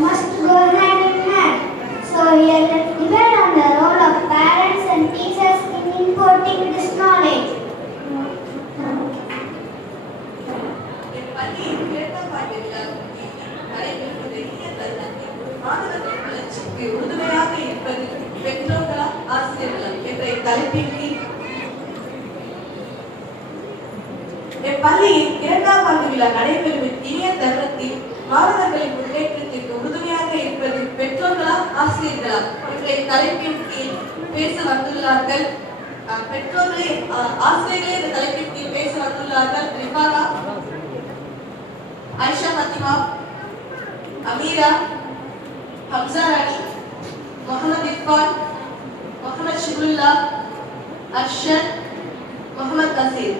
must go hand in hand. So here let's debate on the role of parents and teachers in importing this knowledge. உறுதுணையாக இருப்பது பெற்றோர்களா ஆசிரியர்களா என்ற தலைப்பின் கீழ் பள்ளியின் 2ஆம் ஆண்டு விழா நடைபெறும் இனிய தருணத்தில் மாணவர்களின் முன்னேற்றத்திற்கு உறுதுணையாக இருப்பது பெற்றோர்களா ஆசிரியர்களா என்ற தலைப்பின் கீழ் பேச வந்துள்ளார்கள். பெற்றோர்களே ஆசிரியர்களே இந்த தலைப்பின் கீழ் பேச வந்துள்ளார்கள். ரிஃபானா, ஆயிஷா ஃபாத்திமா, அமீரா, ஹம்சா ராணி, முகமது இர்ஃபான், முகமது ஷிபுல்லா, அர்ஷத், முகமது நசீர்.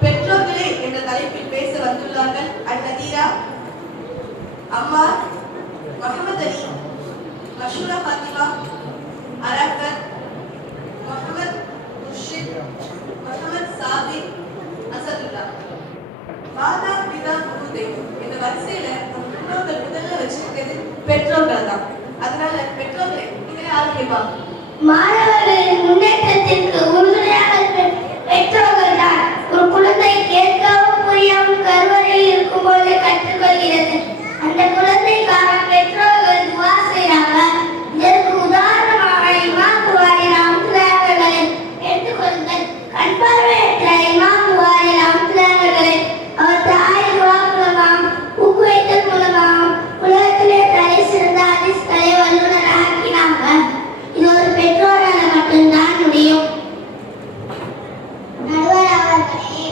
பெற்றோர்களே என்ற தலைப்பில் பேச வந்துள்ளார்கள். அந்நதீரா, அம்மார், முகமது அலி, மஷூரா ஃபாத்திமா, அரஃபத், முகமது முர்ஷித், முகமது சாபிக், அசதுல்லா. மாதா பிதா குரு தெய்வம் இந்த வரிசையில முன்னோர்கள் முதல்ல வச்சிருக்கிறது பெற்றோர்கள் தான். அதனால பெற்றோர்களே நீங்களே ஆரம்பிப்பாங்க. மாணவர்களின் முன்னேற்றத்திற்கு உறுதுணையாக பெற்றோர்கள் தான். ஒரு குழந்தை கேட்கவும் புரியவும் கருவறையில் இருக்கும் போது கற்றுக்கொள்கிறது. அந்த குழந்தைக்காக பெற்றோர்கள் துவா செய்கிறாங்க. இதற்கு உதாரணமாக இமாம் புகாரி ரஹ்மத்துல்லாஹி அவர்களை எடுத்துக்கொள்ளுங்கள். கண் பார்வையற்ற இமாம் புகாரி ரஹ்மத்துல்லாஹி அவர்களை அவர் தாய் துவா மூலமாகவும் ஊக்குவித்தல் மூலமாகவும் உலகத்திலே தலை சிறந்த ஹதீஸ்களை வல்லுநராக ஆக்கினாங்க. இது ஒரு பெற்றோரால் மட்டும்தான் முடியும். நடுவர் அவர்களே,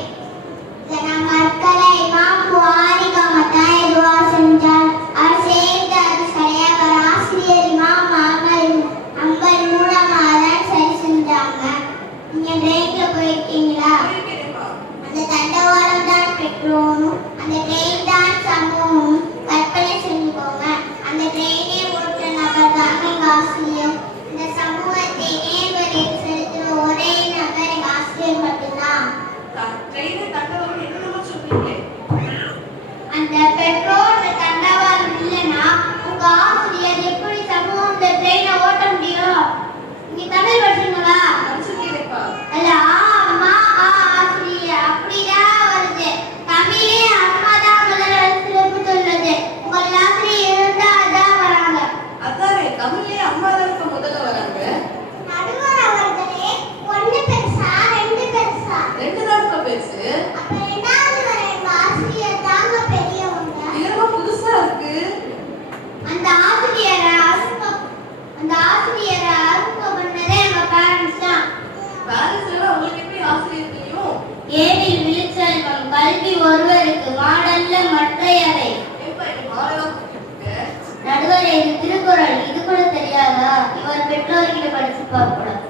மக்களை இமாம் புகாரிக மத்தாய துவா செஞ்சார். அவர் சேர்ந்த ஹதீஸ்களை அவர் ஆசிரியர் இமாம் அம்பல் மூலமாக தான் சரி செஞ்சாங்க. நீங்க ட்ரெயின்ல போயிருக்கீங்களா? அந்த தண்டவாளம் தான் பெற்றோரும் அந்த ட்ரெயின் தான் சமூகமும் கற்பனை செஞ்சுக்கோங்க. அந்த ட்ரெயினே ஓட்டுற நபர் தான் எங்க ஆசிரியர். இந்த சமூகத்தை நேர்வழியில் செலுத்துற ஒரே நபர் எங்க ஆசிரியர் மட்டும்தான். அந்த பெற்றோர் இந்த தண்டவாளம் இல்லைன்னா உங்க ஆசிரியர் எப்படி சமூகம் இந்த ட்ரெயினை ஓட்ட முடியும்? நீங்க தமிழ் படிச்சீங்களா? அல்ல அம்மா ஆசிரியர் அப்படிதான் வருது. தமிழே அம்மா தான் முதல்ல சிறப்பு சொல்லுது. உங்கள் ஆசிரியர் இருந்தா அதான் வராங்க. அதானே தமிழ்லயே அம்மா தான் முதல்ல வராங்க. நடுவர் அவர்களே, ஒண்ணு பெருசா ரெண்டு பெருசா? ரெண்டு தான் பெருசு. அப்ப ரெண்டாவது வர எங்க ஆசிரியர் தாங்க பெரியவங்க. இது புதுசா இருக்கு. அந்த ஆசிரியரை அறிமுகம் பண்ணதே எங்க பேரண்ட்ஸ் தான். பேரண்ட்ஸ் எல்லாம் உங்களுக்கு எப்படி ஆசிரியர் தெரியும்? ஏழில் விழிச்செல்வம் கல்வி ஒருவருக்கு மாடல்ல மற்றையவை. நடுவரே, இது திருக்குறள். இது கூட தெரியாதா? இவர் பெற்றோர்கிட்ட படிச்சு பார்க்க கூடாது.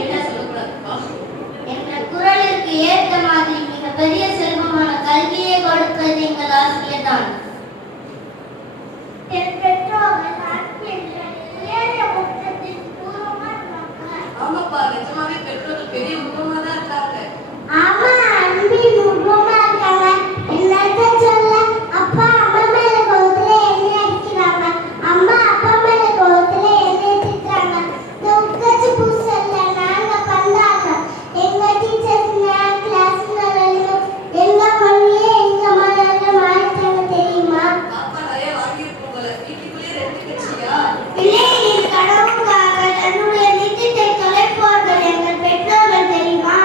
என்ன சொல்லக்கூடாதுப்பா? என்ற குறளிற்கு ஏற்ற மாதிரி மிக பெரிய செல்வமான கல்வியை கொடுப்பது எங்கள் ஆசிரியர் தான். ஆமாப்பா, நிஜமாவே பெற்றோர்கள் பெரிய உருவமா தான் இருக்காங்க. ஆமா, அன்பின் உருவமா இருக்காங்க. என்னதான் சொல்ல, அப்பா அம்மா மேல கோவத்துல என்ன அடிக்கிறாங்க, அம்மா அப்பா மேல கோவத்துல என்ன திட்டுறாங்க. உட்காந்து பூசல்ல நாங்க பண்ணாங்க. எங்க டீச்சர்ஸ் கிளாஸ்ல எங்க மொழியே எங்க மனதில் மாறிட்டாங்க தெரியுமா? அப்பா நிறைய வாங்கியிருக்கோம் போல. வீட்டுக்குள்ளேயே ரெண்டு கட்சியா? இல்லை, நீ கடவுளுக்காக தன்னுடைய நித்தியத்தை தொலைப்போர்கள் எங்கள் பெற்றோர்கள் தெரியுமா?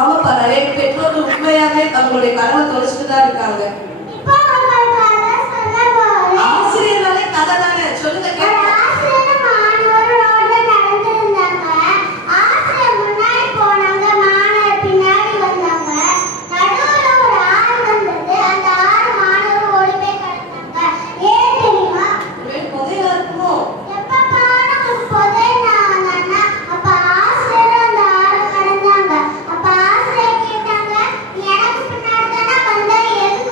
ஆமாப்பா, நிறைய பெற்றோர்கள் உண்மையாவே தங்களுடைய கடமை தொலைச்சிட்டு தான் இருக்காங்க. ஆசிரியர்னாலே கதை தானே, சொல்லுங்க கேட்க. எனக்கு பின்னாடி தானே வந்தா எதுக்கு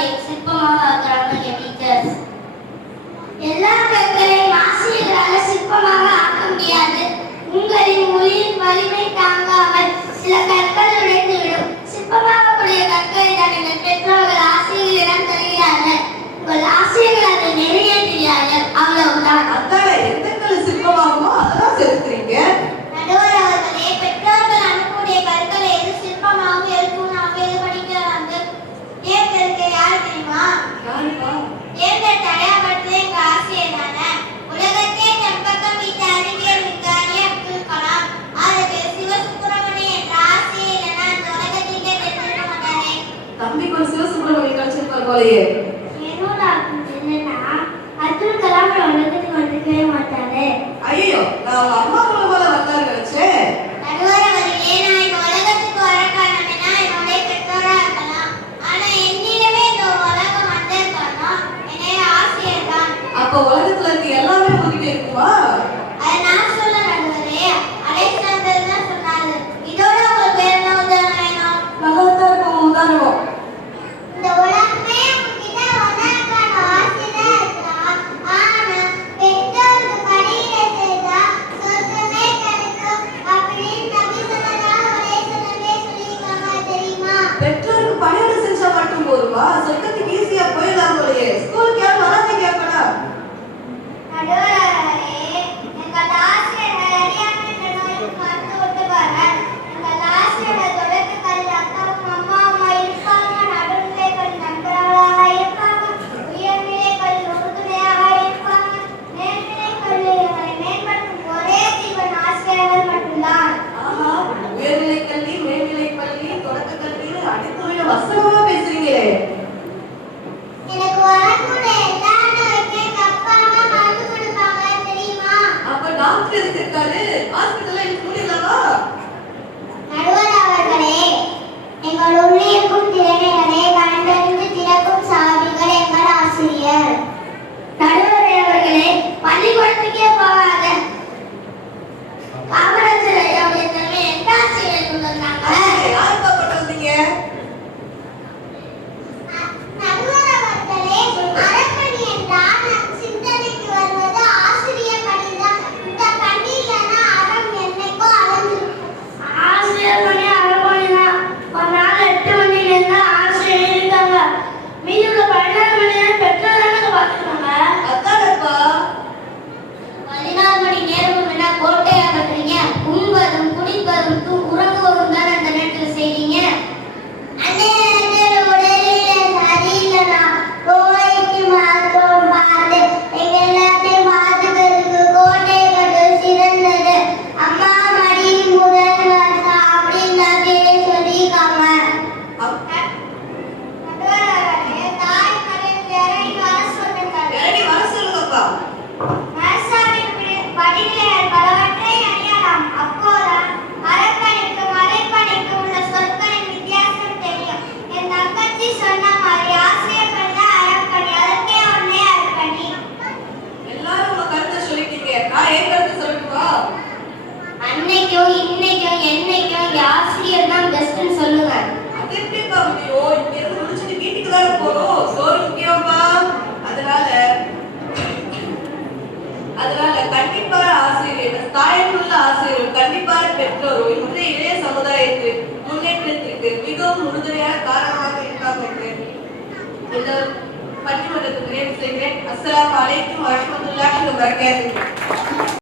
கற்களை சிற்பமாக ஆக்குறாங்க என் டீச்சர்ஸ். எல்லா கற்களையும் ஆசிரியர்களால் சிற்பமாக ஆக்க முடியாது. உங்களின் மொழியின் வலிமை தாங்காமல் சில கற்கள் உடைந்துவிடும். சிற்பமாகக்கூடிய கற்களை தான் எங்கள் பெற்றோர்கள் ஆசிரியர்களிடம் தருகிறார்கள். உங்கள் ஆசிரியர்கள் அதை நிறைவேற்றுகிறார்கள். அவ்வளவுதான். அதான எந்த கல் சிற்பமாகுமோ அதெல்லாம் செலுத்துறீங்க. நடுவர் அவர்களே, பெற்றோர்கள் அனுப்பக்கூடிய கற்களை எது சிற்பமாகவும் எது தூணாகவும் எது படிக்கிறாங்க தேர்ந்தெடுக்க யார் தெரியுமா? தேர்ந்தெடுத்த அடையாளப்படுத்துவது எங்க ஆசிரியர் தானே. உலகத்தே தற்பக்கம் வைத்த அறிவியல் விஞ்ஞானி அப்துல் கலாம். அதுக்கு சிவசுப்பிரமணியம் என்ற ஆசிரியர் இல்லைன்னா அந்த உலகத்திற்கே தெரிஞ்சிருக்க மாட்டாரே. தம்பிக்கு ஒரு சிவசுப்பிரமணியம் கிடைச்சிருப்பார் போலயே. என்னோட என்னன்னா அப்துல் கலாம் உலகத்துக்கு வந்திருக்கவே மாட்டாரு. ஐயோ, நான் அம்மா மூலமா வந்தாரு நினைச்சேன். நடுவர் அவர்களே, நான் இந்த உலகத்துக்கு வர காரணம் என்ன? என்னுடைய பெற்றோரா இருக்கலாம். ஆனா என்னிடமே இந்த உலகம் வந்த காரணம் என்னுடைய ஆசிரியர் தான். அப்ப உலகத்துல இருக்க எல்லாமே உங்ககிட்ட இருக்குமா? அதை நான் சொல்ல நடுவரே, அலெக்சாண்டர் தான் சொன்னாரு. இதோட உங்களுக்கு வேற என்ன உதாரணம் வேணும்? நகரத்தா இருக்கும் உதாரணம். இந்த உலகமே உங்ககிட்ட வந்ததுக்கான ஆசிரியர் இருக்கலாம். ஆனா பெற்றோருக்கு பணியிட செய்தா சொர்க்கமே கிடைக்கும் அப்படின்னு நபி ஸல்லல்லாஹு அலைஹி வஸல்லம் சொல்லியிருக்காங்க தெரியுமா? பெற்றோருக்கு பணியோட செஞ்சா மட்டும் போதுமா? சொர்க்கத்துக்கு ஈஸியா போயிடலாம் போலயே. ஸ்கூலுக்கு யாரும் வராதீங்க அப்படா. நடுவர் அவர்களே, எங்கள் ஆசிரியர்கள் அறியாமை என்ற நோய்க்கு மருந்து விட்டுவார்கள். எங்கள் ஆசிரியர்கள் தொடக்கக்கல்வி அக்காவும் அம்மாவுமா இருப்பாங்க. நடுநிலைக்கல்வி நண்பர்களாக இருப்பாங்க. உயர்நிலைக்கல்வி உறுதுணையாக இருப்பாங்க. மேல்நிலைக்கல்வி எங்களை மேம்படுத்தும் ஒரே ஜீவன் ஆசிரியர்கள் மட்டும்தான். ஆஹா, உயர்நிலை கல்வி, மேல்நிலை கல்வி, தொடக்க கல்வின்னு அடித்துறையில வசனமா பேசுறீங்களே. எனக்கு வரக்கூடிய எல்லா நோய்க்கும் எங்க அப்பா அம்மா மருந்து கொடுப்பாங்க தெரியுமா? அப்ப டாக்டர் எதுக்கு இருக்காரு? ஹாஸ்பிட்டல்ல எனக்கு முடியலவா? நடுவர் அவர்களே, எங்கள் உள்ளிருக்கும் திறமைகளை கண்டறிந்து திறக்கும் சாவிகள் எங்கள் ஆசிரியர். நடுவர் அவர்களே, பள்ளிக்கூடத்துக்கே போகாத காமராஜர் ஐயாவுடைய திறமை எந்த ஆசிரியர் கொண்டு வந்தாங்க? யாருப்பா கொண்டு வந்தீங்க? நடுவர் அவர்களே, அறப்பணி என்றால் நம் சிந்தனைக்கு வருவது ஆசிரியர் பணிதான். இந்த பணி இல்லைன்னா அறம் என்னைக்கோ அழிஞ்சிடும். ஆசிரியர் பணி அறப்பணிதான். ஒரு நாள் 8 மணிலேருந்து ஆசிரியர் இருக்காங்க. மீதி உள்ள 12 மணி நேரம் பெற்றோர் தானே பார்த்துக்கோங்க. அதானப்பா. 14 மணி நேரமும் என்ன கோட்டையா கட்டுறீங்க? உண்பதும் குடிப்பதும் உறங்குவதும் தானே அந்த நேரத்தில் செய்றீங்க. அந்த நேரத்தில் உடலில் சரியில்லைனா கோயிலுக்கு மருத்துவம் பார்த்து எங்க எல்லாத்தையும் பார்த்துக்கிறதுக்கு கோட்டை கட்டு சிறந்தது. அம்மா மடியின் முதல் வருஷம் அப்படின்னு சொல்லியிருக்காங்க. தாய் மடியின் இறங்கி வர சொல்லுங்க. இறங்கி வர சொல்லுங்கப்பா. படிகள் பலவற்றை அறியலாம். அப்போதான் அறப்பணிக்கும் மறைப்பணிக்கும் உள்ள சொற்களின் வித்தியாசம் தெரியும். என் தங்கச்சி சொன்ன மாதிரி ஆசிரியர் பணி அறப்பணி, அதற்கே ஒன்னே அறப்பணி. எல்லாரும் உங்க கருத்தை சொல்லிட்டீங்க. நான் என் கருத்தை சொல்லட்டுமா? அன்னைக்கும் இன்னைக்கும் என்னைக்கும் ஆசிரியர் தான் பெஸ்ட்னு சொல்லுங்க. அது எப்படிப்பா முடியும்? இங்க இருந்து முடிச்சுட்டு வீட்டுக்கு தானே போறோம். சோறு முக்கியமா? அதனால கண்டிப்பான ஆசிரியர், தாயன்புள்ள ஆசிரியர், கண்டிப்பான பெற்றோர் இன்றைய இளைய சமுதாயத்திற்கு முன்னேற்றத்திற்கு மிகவும் உறுதுணையான காரணமாக இருக்காங்க என்று இந்த பட்டிமன்றத்தை நிறைவு செய்கிறேன். அஸ்ஸலாமு அலைக்கும் வரஹ்மத்துல்லாஹி வபரகாத்துஹு.